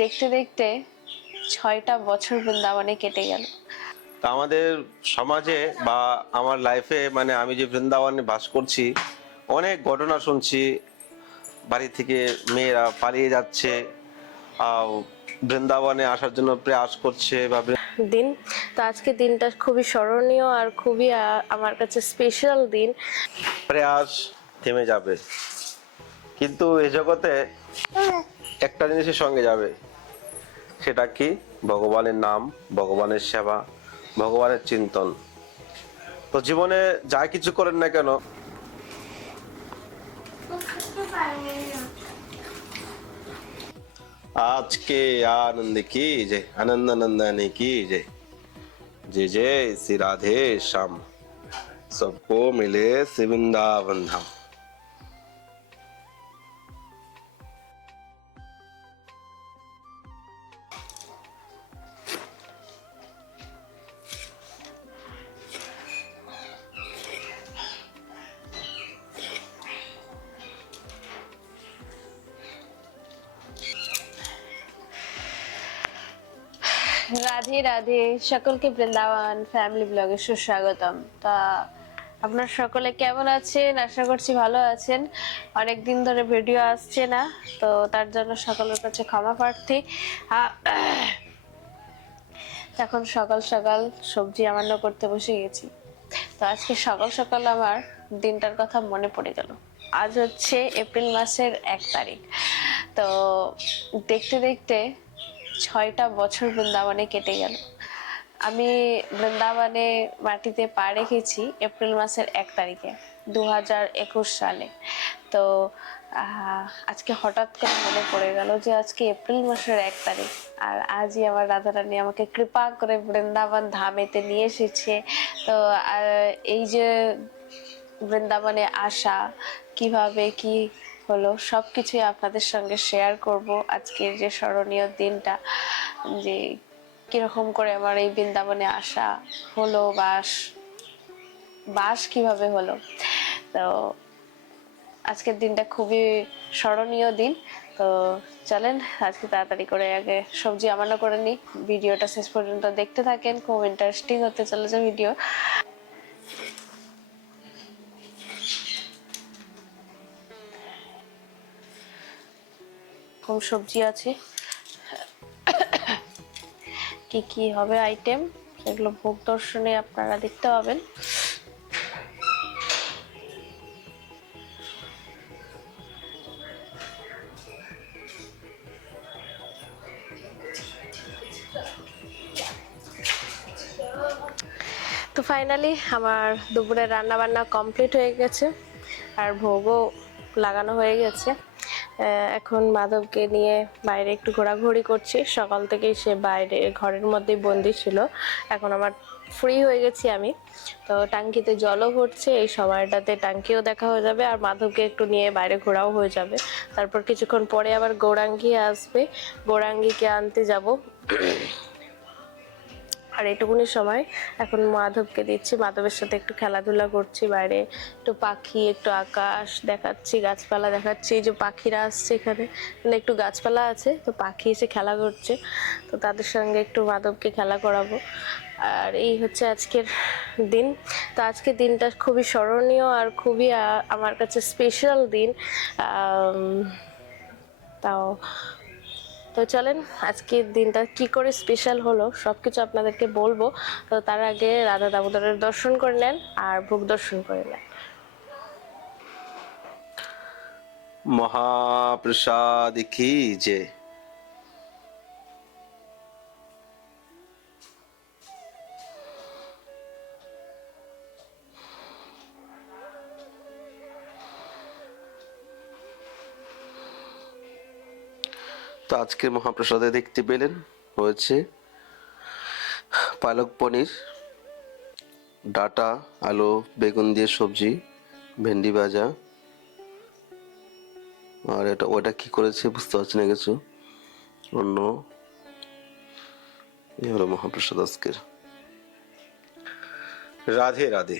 দেখতে দেখতে 6টা বছর বৃন্দাবনে কেটে গেল। তা আমাদের সমাজে বা আমার লাইফে মানে আমি যে বৃন্দাবনে বাস করছি, অনেক ঘটনা শুনছি। বাড়ি থেকে মেয়েরা পালিয়ে যাচ্ছে, বৃন্দাবনে আসার জন্য প্রয়াস করছে বা দিন। তো আজকে দিনটা খুবই স্মরণীয় আর খুবই আমার কাছে স্পেশাল দিন। প্রয়াস থেমে যাবে, কিন্তু এই জগতে একটা জিনিসের সঙ্গে যাবে, সেটা কি? ভগবানের নাম, ভগবানের সেবা, ভগবানের চিন্তন। তো জীবনে যা কিছু করেন না কেন, आज के आनंद की जय, आनंद नंदन की जय, जय जय श्री राधे श्याम, सबको मिले श्री वृंदावन धाम। রাধে রাধে, সকলকে বৃন্দাবন ফ্যামিলি ব্লগে সুস্বাগতম। তা আপনার সকলে কেমন আছেন? আশা করছি ভালো আছেন। অনেকদিন ধরে ভিডিও আসছে না, তো তার জন্য সকলের কাছে ক্ষমা প্রার্থী। এখন সকাল সকাল সবজি রান্না করতে বসে গেছি। তো আজকে সকাল সকাল আমার দিনটার কথা মনে পড়ে গেল। আজ হচ্ছে এপ্রিল মাসের 1 তারিখ। তো দেখতে দেখতে 6টা বছর বৃন্দাবনে কেটে গেল। আমি বৃন্দাবনে মাটিতে পা রেখেছি এপ্রিল মাসের 1 তারিখে 2021 সালে। তো আজকে হঠাৎ করে মনে পড়ে গেল যে আজকে এপ্রিল মাসের 1 তারিখ, আর আজই আমার রাধারানী আমাকে কৃপা করে বৃন্দাবন ধামেতে নিয়ে এসেছে। তো এই যে বৃন্দাবনে আসা, কিভাবে কি হলো, সবকিছুই আপনাদের সঙ্গে শেয়ার করব। আজকের যে স্মরণীয় দিনটা, যে কিরকম করে আমার এই বৃন্দাবনে আসা হলো, বাস কিভাবে হলো। তো আজকের দিনটা খুবই স্মরণীয় দিন। তো চলেন আজকে তাড়াতাড়ি করে আগে সবজি রান্না করে নিই। ভিডিওটা শেষ পর্যন্ত দেখতে থাকেন, খুব ইন্টারেস্টিং হতে চলেছে ভিডিও। কম সবজি আছে, কি কি হবে আইটেম সেগুলো ভোগ দর্শনে আপনারা দেখতে পাবেন। তো ফাইনালি আমার দুপুরে রান্না বান্না কমপ্লিট হয়ে গেছে, আর ভোগও লাগানো হয়ে গেছে। এখন মাধবকে নিয়ে বাইরে একটু ঘোরাঘুরি করছি। সকাল থেকেই সে বাইরে ঘরের মধ্যেই বন্দি ছিল, এখন আমার ফ্রি হয়ে গেছি আমি। তো টাঙ্কিতে জলও ভরছে, এই সময়টাতে টাঙ্কিও দেখা হয়ে যাবে, আর মাধবকে একটু নিয়ে বাইরে ঘোরাও হয়ে যাবে। তারপর কিছুক্ষণ পরে আবার গৌরাঙ্গী আসবে, গৌরাঙ্গীকে আনতে যাব। আর এইটুকুনি সময় এখন মাধবকে দিচ্ছি, মাধবের সাথে একটু খেলাধুলা করছি বাইরে, একটু পাখি, একটু আকাশ দেখাচ্ছি, গাছপালা দেখাচ্ছি। এই যে পাখিরা আসছে এখানে, মানে একটু গাছপালা আছে, তো পাখি এসে খেলা করছে, তো তাদের সঙ্গে একটু মাধবকে খেলা করাবো। আর এই হচ্ছে আজকের দিন। তো আজকের দিনটা খুবই স্মরণীয় আর খুবই আমার কাছে স্পেশাল দিন। তাও তো চলেন আজকের দিনটা কি করে স্পেশাল হলো সবকিছু আপনাদেরকে বলবো। তো তার আগে রাধা দামোদরের দর্শন করে নেন আর ভোগ দর্শন করে নেন। महाप्रसाद की जय। তো আজকের মহাপ্রসাদে দেখতে পেলেন হয়েছে পালক পনির, ডাটা, আলু, বেগুন দিয়ে সবজি, ভেন্ডি ভাজা, আর ওটা কি করেছে বুঝতে পারছি না কিছু অন্য। এই হলো মহাপ্রসাদ আজকের। রাধে রাধে।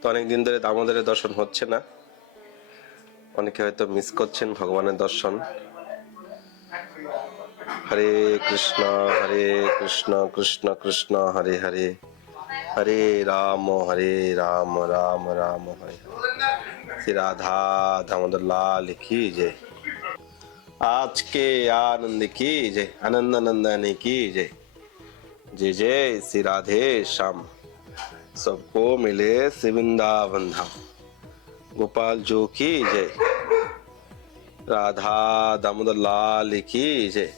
তো অনেকদিন ধরে দামোদরের দর্শন হচ্ছে না, অনেকে হয়তো মিস করছেন ভগবানের দর্শন। हरे कृष्ण कृष्ण कृष्ण हरे हरे हरे राम राम राम हरे हरे। श्री राधा दामोदर लाल की जय। आज के आनंद की जय, आनंद नंदन की जय। जय जय श्री राधे श्याम। सबको मिले श्री वृंदावन धाम। गोपाल जो की जय। राधा दामोदर लाल की जय।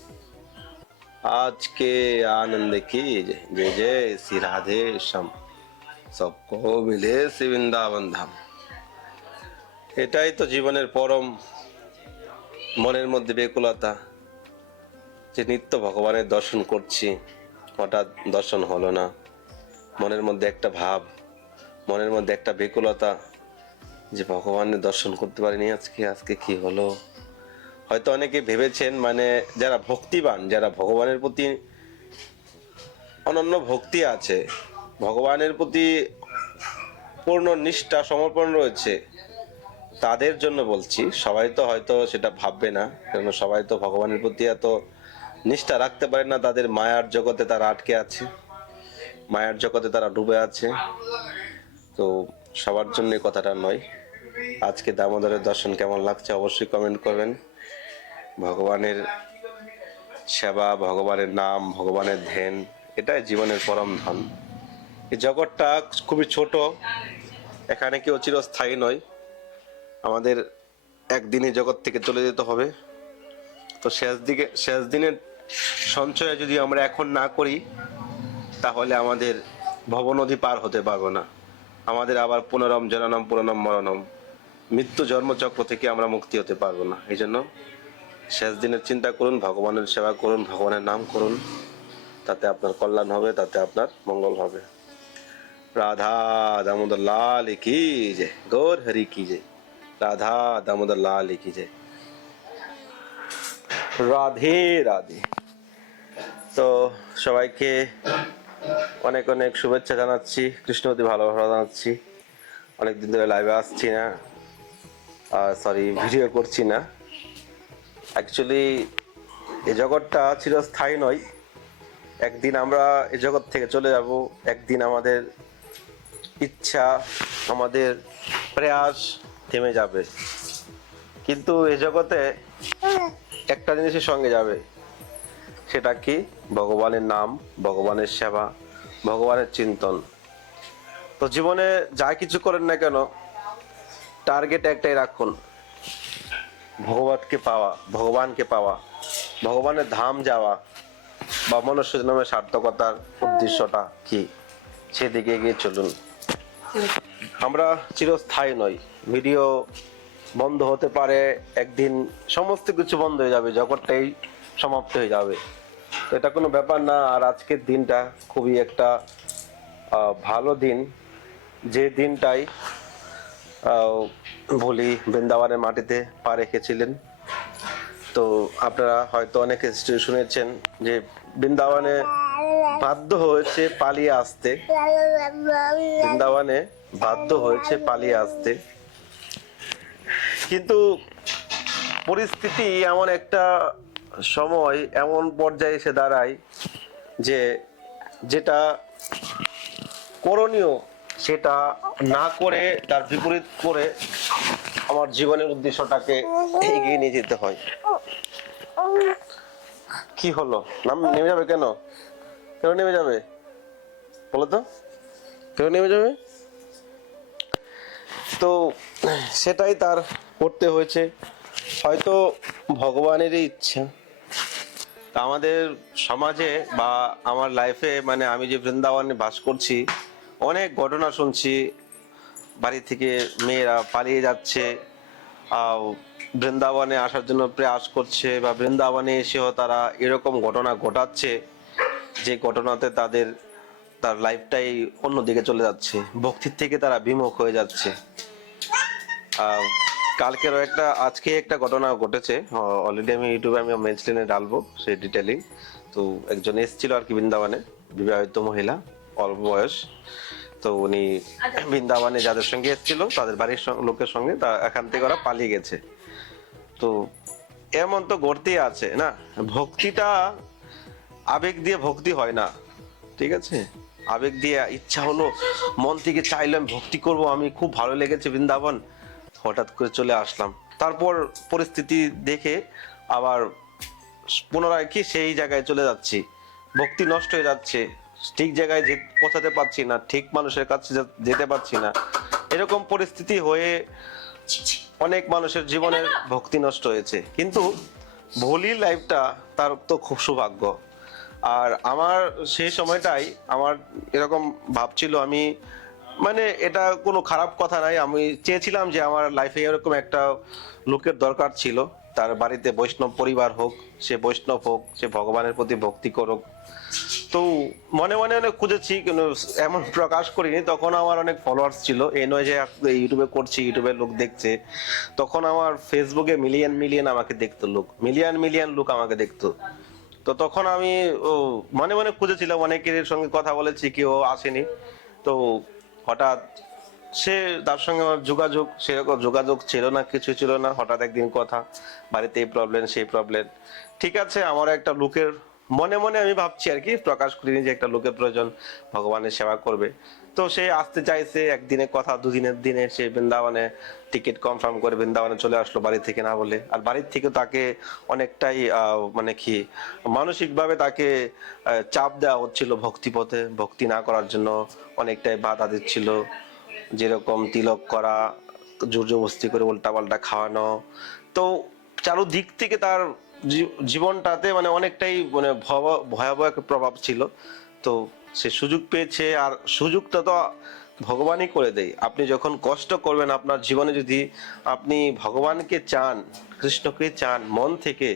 आज के आनंद की जय। जय जय श्री राधे श्याम। सबको मिले শ্রী বৃন্দাবন ধাম। এটাই তো জীবনের পরম মনের মধ্যে বেকুলতা, যে নিত্য ভগবানের দর্শন করছি, হঠাৎ দর্শন হলো না। মনের মধ্যে একটা ভাব, মনের মধ্যে একটা বেকুলতা, যে ভগবানের দর্শন করতে পারিনি আজকে কি হলো। হয়তো অনেকে ভেবেছেন, মানে যারা ভক্তিবান, যারা ভগবানের প্রতি অনন্য ভক্তি আছে, ভগবানের প্রতি পূর্ণ নিষ্ঠা সমর্পণ রয়েছে, তাদের জন্য বলছি। সবাই তো হয়তো সেটা ভাববে না, কারণ সবাই তো ভগবানের প্রতি এত নিষ্ঠা রাখতে পারে না। তাদের মায়ার জগতে তারা আটকে আছে, মায়ার জগতে তারা ডুবে আছে। তো সবার জন্য কথাটা নয়। আজকে দামোদরের দর্শন কেমন লাগছে অবশ্যই কমেন্ট করবেন। ভগবানের সেবা, ভগবানের নাম, ভগবানের ধ্যান, এটাই জীবনের পরম ধন। এই জগৎটা খুবই ছোট, এখানে কেউ চিরস্থায়ী নয়। আমাদের একদিনই জগৎ থেকে চলে যেতে হবে। তো শেষ দিনের সঞ্চয় যদি আমরা এখন না করি, তাহলে আমাদের ভবনদী পার হতে পারবো না। আমাদের আবার পুনরম জননম পুনরম মরণম, মৃত্যু জন্মচক্র থেকে আমরা মুক্তি হতে পারবো না। এই জন্য শেষ দিনের চিন্তা করুন, ভগবানের সেবা করুন, ভগবানের নাম করুন, তাতে আপনার কল্যাণ হবে, তাতে আপনার মঙ্গল হবে। রাধা দামোদর লাল কি জয়, গৌর হরি কি জয়। রাধা দামোদর লাল কি জয়। রাধে রাধে। তো সবাইকে অনেক অনেক শুভেচ্ছা জানাচ্ছি, কৃষ্ণবতী ভালোবাসা জানাচ্ছি। অনেকদিন ধরে লাইভে আসছি না, সরি ভিডিও করছি না। অ্যাকচুয়ালি এই জগৎটা চিরস্থায়ী নয়। একদিন আমরা এই জগৎ থেকে চলে যাব। একদিন আমাদের ইচ্ছা, আমাদের প্রয়াস থেমে যাবে। কিন্তু এই জগতে একটা জিনিসের সঙ্গে যাবে, সেটা কি? ভগবানের নাম, ভগবানের সেবা, ভগবানের চিন্তন। তো জীবনে যা কিছু করেন না কেন, টার্গেট একটাই রাখুন, ভগবানকে পাওয়া, ভগবানকে পাওয়া, ভগবানের ধাম যাওয়া, বা মনুষ্য জন্মের সার্থকতার উদ্দেশ্যটা কি, সেদিকে এগিয়ে চলুন। আমরা চিরস্থায়ী নই। ভিডিও বন্ধ হতে পারে, একদিন সমস্ত কিছু বন্ধ হয়ে যাবে, জগৎটাই সমাপ্ত হয়ে যাবে। তো এটা কোনো ব্যাপার না। আর আজকের দিনটা খুবই একটা ভালো দিন, যে দিনটাই ভোলি বৃন্দাবনের মাটিতে পা রেখেছিলেন। তো আপনারা হয়তো অনেকে শুনেছেন যে বৃন্দাবনে বাধ্য হয়েছে পালিয়ে আসতে, বৃন্দাবনে বাধ্য হয়েছে পালিয়ে আসতে। কিন্তু পরিস্থিতি এমন একটা সময়, এমন পর্যায়ে এসে দাঁড়ায় যে যেটা করণীয় সেটা না করে, তার বিপরীত করে আমার জীবনের উদ্দেশ্যটাকে এগিয়ে নিয়ে যেতে হয়। কি হলো? নেমে যাবে কেন? কেন নেমে যাবে বলো তো? কেন নেমে যাবে? তো সেটাই তার করতে হয়েছে, হয়তো ভগবানেরই ইচ্ছা। তা আমাদের সমাজে বা আমার লাইফে, মানে আমি যে বৃন্দাবনে বাস করছি, অনেক ঘটনা শুনছি। বাড়ি থেকে মেয়েরা পালিয়ে যাচ্ছে, বৃন্দাবনে আসার জন্য প্রয়াস করছে, বা বৃন্দাবনে এসেও তারা এরকম ঘটনা ঘটাচ্ছে, যে ঘটনাতে তার লাইফটাই অন্যদিকে চলে যাচ্ছে, ভক্তির থেকে তারা বিমুখ হয়ে যাচ্ছে। আজকে একটা ঘটনা ঘটেছে, অলরেডি আমি ইউটিউবে মেনশনে ডালবো সেই ডিটেলিং। তো একজন এসেছিল আর কি বৃন্দাবনে, বিবাহিত মহিলা, অল্প বয়স। তো উনি বৃন্দাবনে যাদের সঙ্গে এসেছিল, তাদের বাড়ির লোকের সঙ্গে এখান থেকে ওরা পালিয়ে গেছে। তো এমন তো গড়তেই আছে না, ভক্তিটা আবেগ দিয়ে ভক্তি হয় না, ঠিক আছে? আবেগ দিয়ে ইচ্ছা হলো, মন থেকে চাইলাম ভক্তি করব, আমি খুব ভালো লেগেছে বৃন্দাবন, হঠাৎ করে চলে আসলাম, তারপর পরিস্থিতি দেখে আবার পুনরায় কি সেই জায়গায় চলে যাচ্ছি, ভক্তি নষ্ট হয়ে যাচ্ছে, ঠিক জায়গায় পৌঁছাতে পারছি না, ঠিক মানুষের কাছে যেতে পারছি না, এরকম পরিস্থিতি হয়ে অনেক মানুষের জীবনের ভক্তি নষ্ট হয়েছে। কিন্তু ভোলির লাইফটা তার তো খুব সৌভাগ্য। আর আমার সেই সময়টাই আমার এরকম ভাবছিল, আমি মানে এটা কোনো খারাপ কথা নাই, আমি চেয়েছিলাম যে আমার লাইফে এরকম একটা লোকের দরকার ছিল, তার বাড়িতে বৈষ্ণব পরিবার হোক, সে বৈষ্ণব হোক, সে ভগবানের প্রতি ভক্তি করুক। তো মনে মনে অনেক খুঁজেছি কিন্তু এমন প্রকাশ করিনি, তখন আমার অনেক ফলোয়ার্স ছিল, এই নয় যে ইউটিউবে করছি ইউটিউবে লোক দেখছে, তখন আমার ফেসবুকে মিলিয়ন মিলিয়ন আমাকে দেখতো লোক, মিলিয়ন মিলিয়ন লোক আমাকে দেখতো। তো তখন আমি মনে মনে খুঁজেছিলাম, অনেকের সঙ্গে কথা বলেছি, কেউ আসেনি। তো হঠাৎ সে তার সঙ্গে আমার যোগাযোগ, সেরকম যোগাযোগ ছিল না, কিছু ছিল না, হঠাৎ একদিন কথা, বাড়িতে এই প্রবলেম সেই প্রবলেম, ঠিক আছে, আমার একটা লোকের মনে মনে আমি ভাবছি আর কি, প্রকাশ করিনি যে একটা লোকের প্রয়োজন ভগবানের সেবা করবে। তো সে আসতে চাইছে, একদিনের কথা দুদিনের দিনে সে বৃন্দাবনে টিকিট কনফার্ম করে বৃন্দাবনে চলে আসলো বাড়ি থেকে না বলে। আর বাড়ির থেকে তাকে অনেকটাই মানে কি মানসিকভাবে তাকে চাপ দেওয়া হচ্ছিল ভক্তি পথে, ভক্তি না করার জন্য অনেকটাই বাধা দিচ্ছিল, যেরকম তিলক করা, জোর জবরদস্তি করে উল্টাপাল্টা খাওয়ানো। তো চারোদিক থেকে তার জীবনটাতে মানে অনেকটাই মানে ভয়াবহ একটা প্রভাব ছিল। তো সে সুযোগ পেয়েছে, আর সুযোগটা তো ভগবানই করে দেয়। আপনি যখন কষ্ট করবেন আপনার জীবনে, যদি আপনি ভগবানকে চান, কৃষ্ণকে চান মন থেকে,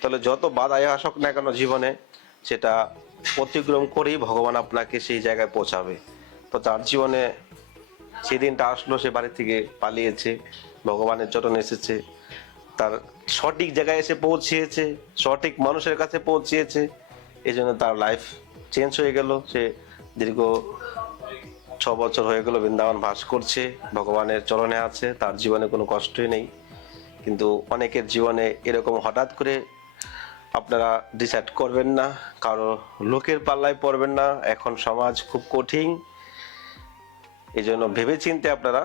তাহলে যত বাধাই আসুক না কেন জীবনে, সেটা অতিক্রম করেই ভগবান আপনাকে সেই জায়গায় পৌঁছাবে। তো তার জীবনে সেদিনটা আসলো, সে বাড়ি থেকে পালিয়েছে, ভগবানের চরণে এসেছে, তার সঠিক জায়গায় এসে পৌঁছিয়েছে, সঠিক মানুষের কাছে পৌঁছিয়েছে, এই জন্য তার লাইফ চেঞ্জ হয়ে গেল। সে দীর্ঘ 6 বছর হয়ে গেল বৃন্দাবন বাস করছে, ভগবানের চরণে আছে, তার জীবনে কোনো কষ্টই নেই। কিন্তু অনেকের জীবনে এরকম হঠাৎ করে আপনারা ডিসাইড করবেন না, কারো লোকের পাল্লায় পড়বেন না, এখন সমাজ খুব কঠিন, এই জন্য ভেবে চিন্তে আপনারা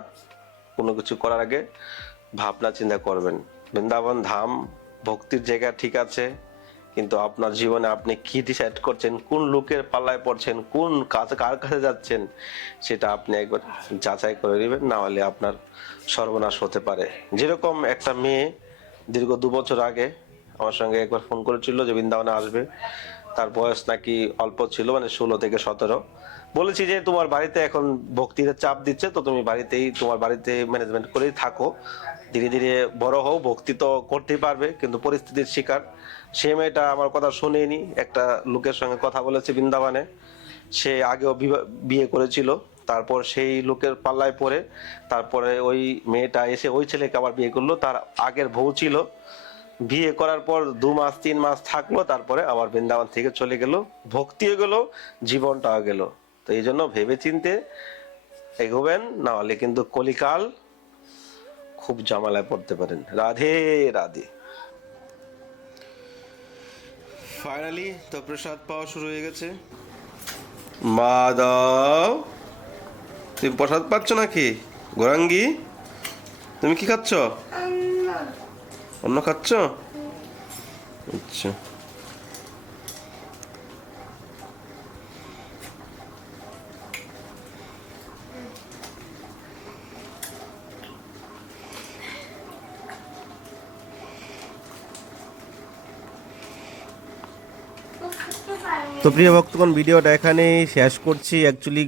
কোনো কিছু করার আগে ভাবনা চিন্তা করবেন। বৃন্দাবন ধাম ভক্তির জায়গা ঠিক আছে, কিন্তু আপনার জীবনে আপনি কি ডিসাইড করছেন, কোন লোকের পাল্লায় পড়ছেন, কোন কাছে কার কাছে যাচ্ছেন, সেটা আপনি একবার যাচাই করে নেবেন, না হলে আপনার সর্বনাশ হতে পারে। যেরকম একটা মেয়ে দীর্ঘ 2 বছর আগে আমার সঙ্গে একবার ফোন করেছিল যে বৃন্দাবনে আসবে, তার বয়স নাকি অল্প ছিল, মানে 16 থেকে 17। বলেছি যে তোমার বাড়িতে এখন ভক্তির চাপ দিচ্ছে, তো তুমি বাড়িতেই তোমার বাড়িতে ম্যানেজমেন্ট করেই থাকো, ধীরে ধীরে বড় হও, ভক্তি তো করতেই পারবে, কিন্তু পরিস্থিতির শিকার। সে মেয়েটা আমার কথা শুনেনি, একটা লোকের সঙ্গে কথা বলেছে বৃন্দাবনে, সে আগেও বিয়ে করেছিল, তারপর সেই লোকের পাল্লায় পড়ে তারপরে ওই মেয়েটা এসে ওই ছেলেকে আবার বিয়ে করলো, তার আগের বউ ছিল, বিয়ে করার পর 2 মাস 3 মাস থাকলো, তারপরে আবার বৃন্দাবন থেকে চলে গেল, ভক্তিও গেল, জীবনটাও গেল। তো এই জন্য ভেবে চিনতে এগোবেন, না হলে কিন্তু কলিকাল খুব জামালায় পড়তে পারেন। রাধে রাধে। ফাইনালি তো প্রসাদ পাওয়া শুরু হয়ে গেছে। মাধব, তুমি প্রসাদ পাচ্ছ নাকি? গোরাঙ্গি, তুমি কি খাচ্ছ? অন্য খাচ্ছ? আচ্ছা। তো প্রিয় ভক্তগণ, ভিডিওটা এখানেই শেষ করছি। অ্যাকচুয়ালি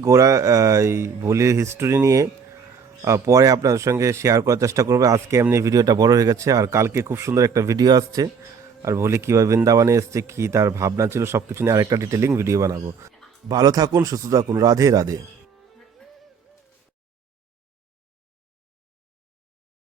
এই ভোলির হিস্টোরি নিয়ে পরে আপনাদের সঙ্গে শেয়ার করার চেষ্টা করবো। আজকে এমনি ভিডিওটা বড় হয়ে গেছে, আর কালকে খুব সুন্দর একটা ভিডিও আসছে, আর ভোলি কীভাবে বৃন্দাবনে এসছে, কী তার ভাবনা ছিল, সব কিছু নিয়ে আরেকটা ডিটেলিং ভিডিও বানাবো। ভালো থাকুন, সুস্থ থাকুন, রাধে রাধে।